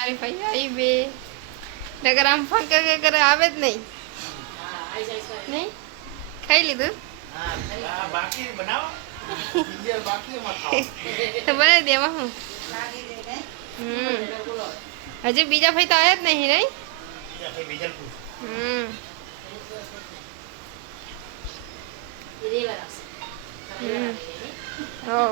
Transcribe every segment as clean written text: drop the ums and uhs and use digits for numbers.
મારી ભાઈ આવી બે નગર આમ ફંક કરે આવે જ નહીં નહીં ખાઈ લીધું તો બનાવી દે એમાં હું હજી બીજા ભાઈ તો આવ્યા જ નહીં નહીં હો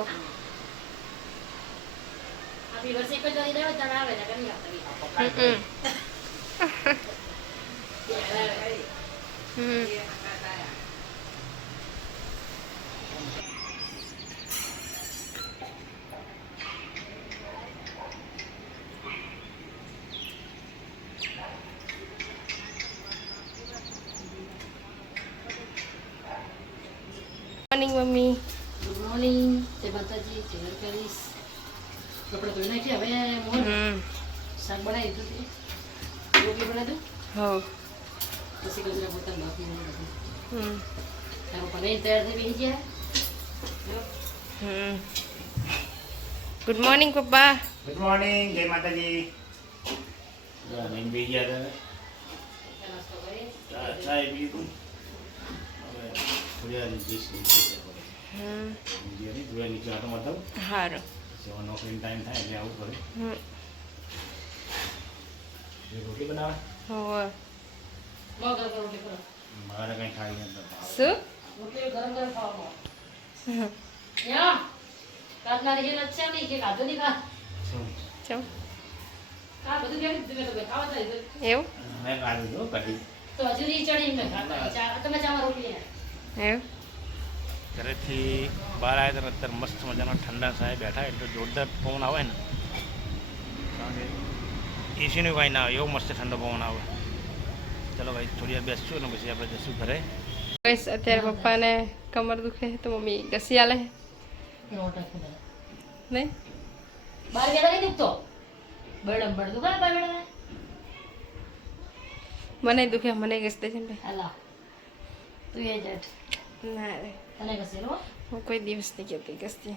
મોર્નિંગ મમ્મી ગુડ મોર્નિંગ જય માતાજી જય દ્વારકાધીશ કપડાં ધોઈ નાખ્યા હવે મોર શાક બનાવી દીધું રોટલી બનાવી દઉં હો પછી ગજરા પોતાને બાફી તારો પનીર તૈયાર થઈ બેસી ગયા ગુડ મોર્નિંગ પપ્પા ગુડ મોર્નિંગ જય માતાજી મેં બી ગયા નાસ્તો કરી ચાય પીધું હવે થોડી વાર જીસ જોયા નીચે આટો મારતા સારું સેવા નોકરીનો ટાઈમ થાય એટલે આવું પડે રોટલી બનાવે હો મગ રોટલી કરો મારે કંઈ ખાઈ નથી શું રોટલી ગરમ ગરમ ખાવા યા કાતના રહી અચ્છા નહીં કે ખાધો નહીં ખા ચમ કા બધું કેવી રીતે તો ખાવા થાય એવું મેં કાઢી દો કઢી તો હજુ નહીં ચડી મેં ખાતા તમે ચામાં રોટલી એવું ઘરેથી બહાર આવ્યા તો અત્યારે મસ્ત મજાનો ઠંડા સાહેબ બેઠા એટલે જોરદાર પવન આવે ને કારણ કે એસીનું કાંઈ ના આવે એવો મસ્ત ઠંડો પવન આવે ચલો ભાઈ થોડી વાર બેસશું ને પછી આપણે જશું ઘરે બસ અત્યારે પપ્પાને કમર દુખે તો મમ્મી ઘસી આલે નહીં બાર બેઠા નહીં દુખતો બળમ બળ દુખા બાર બેઠા મને દુખે મને ઘસી દે છે ને અલા તું એ જટ ના રે તને કસે રો હું કોઈ દિવસ નહીં કહેતી ઘસતી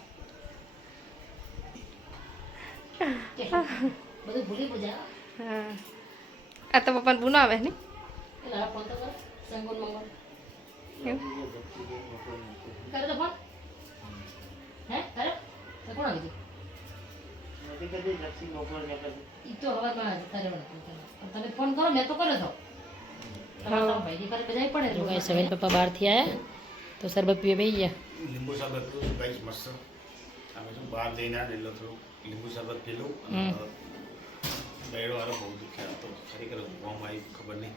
બધું ભૂલી પૂજા હા આ તો પપ્પાને બુનો આવે ને એલા ફોન તો કર સંગોન મંગોન એવું કરે તો ફોન હે કરે તો કોણ આવી ઈ તો હવે તારે તમે ફોન કરો મેં તો કર્યો તો તમારા ભાઈ કરે બજાઈ પડે જો ગાઈસ હવે પપ્પા બહાર થી આયા તો શરબત પીએ બેહી ગયા લીંબુ શરબત પીવું ગાઈસ મસ્ત અમે શું બહાર જઈને એટલે થોડું લીંબુ શરબત પી લઉં બેડો વાળો બહુ દુખ્યા તો ખરેખર ગોમ આવી ખબર નહીં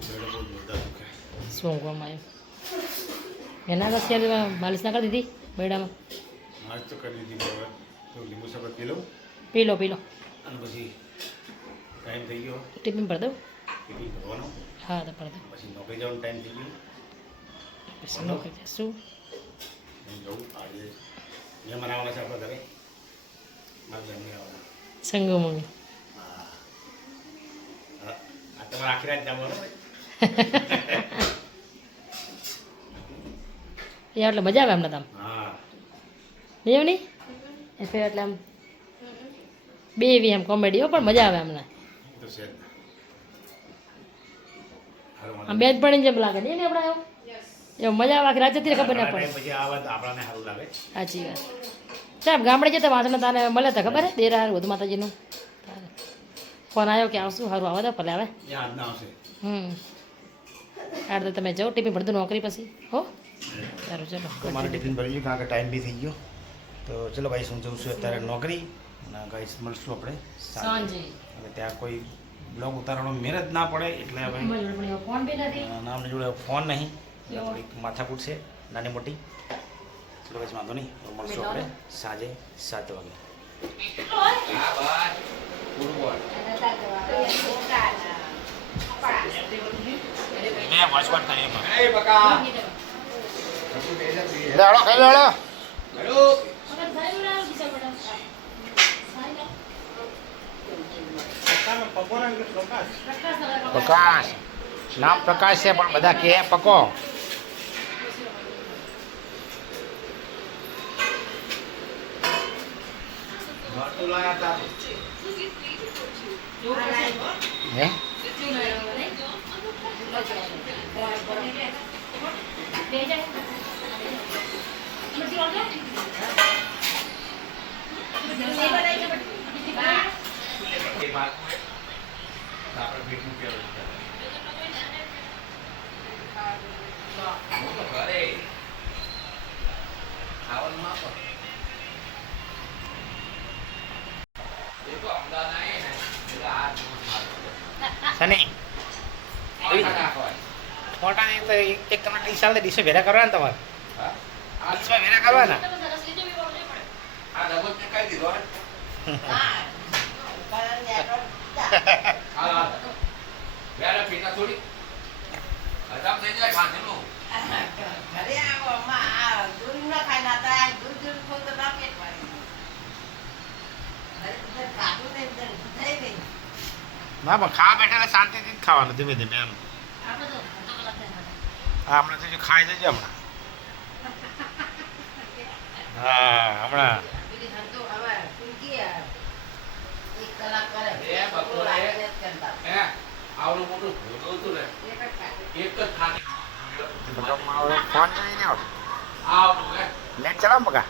બેડો બહુ જોરદાર દુખ્યા શું કોમ આવ્યું એના કસ્યા માલિશ ના કરી દીધી બેડામાં મારે તો કરી દીધી હવે તો લીંબુ શરબત પી લઉં પી લો અને પછી ટાઈમ થઈ ગયો ટિફિન ભર દઉં ટિફિન ભરવાનો હા તો ભર દઉં પછી નોકરી જવાનો ટાઈમ થઈ ગયો પછી નોકરી જશું હું જવું આજે મહેમાન આવવાના છે આપણા ઘરે મારા ઘરની આવવાના સંગો મમ્મી આ તમારે આખી રાત જવાનું એ એટલે મજા આવે એમને તમ હા નહીં નહીં એ ફેર એટલે આમ બે એવી એમ કોમેડીઓ પણ મજા આવે અમને તો છે આમ બેન પણ જેમ લાગે નહીં આપણે એવું એવું મજા આવે આખી રાત જતી રહે ખબર ના પડે પછી આ વાત આપણાને સારું લાગે સાચી વાત સાહેબ ગામડે જતા વાંચને તાને મળે તો ખબર હે દેરા વધુ માતાજીનું ફોન આવ્યો કે આવશું સારું આવે તો ભલે આવે યાદ ના આવશે આડ તો તમે જાઓ ટિફિન ભરતું નોકરી પછી હો સારું ચલો તો મારે ટિફિન ભરી ગયું કારણ કે ટાઈમ બી થઈ ગયો તો ચલો ગાઈસ હું જઉં છું અત્યારે નોકરી અને ગાઈસ મળશું આપણે સાંજે હવે ત્યાં કોઈ બ્લોગ ઉતારવાનો મેળ જ ના પડે એટલે હવે ફોન બી નથી નામની જોડે ફોન નહીં એટલે થોડીક માથાકૂટ છે નાની મોટી ચલો ગાઈસ વાંધો નહીં તો મળશું આપણે સાંજે 7 વાગે મેં વોચવાટ કરી લેડો ખાઈ લેડો પ્રકાશ નામ પ્રકાશ છે પણ બધા કે પકો લાયા હતા હે સની ફોટા તો એક તમને ડીશ આવે ડીશે ભેરા કરવાના તમારે ડીશમાં ભેરા કરવાના ના પણ ખાવા બેઠા શાંતિથી જ ખાવાનું ધીમે ધીમે એમ હા હમણાં તો ખાઈ જજો હમણાં હા હમણાં ફોન લઈને આવો નેટ ચલાવ બકા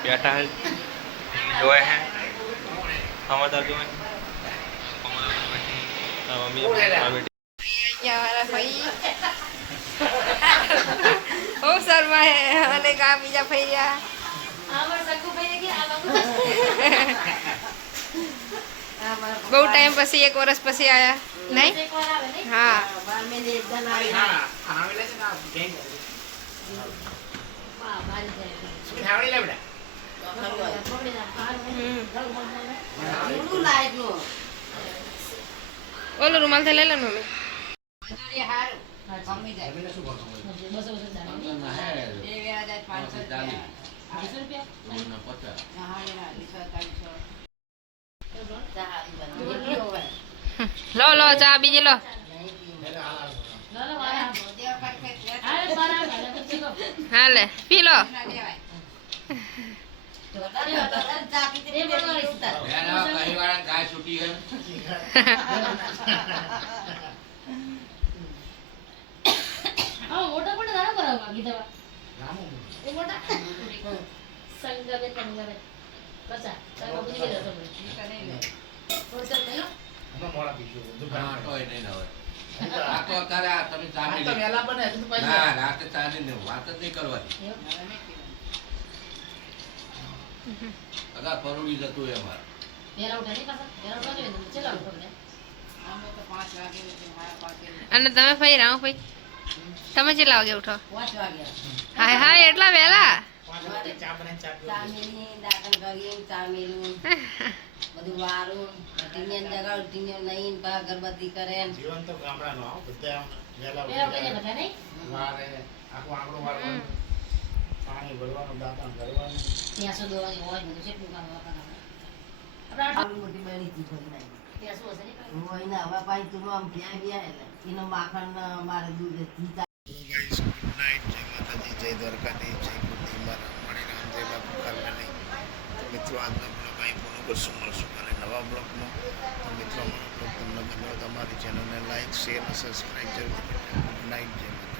बैठा है जो है समाचार जो है मम्मी મારા ભાઈ બહુ શર્મા હે અને કા બીજા ફૈયા બહુ ટાઈમ પછી 1 વર્ષ પછી આયા નહીં હા ઓલો રૂમાલ થી લઈ લે મમ્મી લો લો ચા બીજી લો હા લે પી લો અને તમે ભાઈ રાવ ભાઈ તમે કેટલા વાગે ઉઠો હા હા એટલા વહેલા બધું વારું ટીનિયન જગાડ ટીનિયન નહીં ગરબતી કરે જીવન તો ગામડાનો આવો બધા વારે આખો આંકડો વાળવાનો પાણી ભરવાનું દાંતણ કરવાનું ત્યાં સુધી હોય બધું કેટલું કામ મોટી બની હતી હોય ને હવે પાછી તું આમ ક્યાં ગયા એટલે એનો માખણ મારે દૂધ જય માતાજી જય દ્વારકાધીશ જય કુલદેવી મારા મણીરામ જય બાપુ કલ્યાણી મિત્રો આજનો બ્લોગ અહીં પૂર્ણ કરશું મળશું અને નવા બ્લોગમાં તો મિત્રો અમારો બ્લોગ તમને ગમ્યો તમારી ચેનલને લાઈક શેર અને સબસ્ક્રાઈબ જરૂર ગુડ નાઇટ જય માતા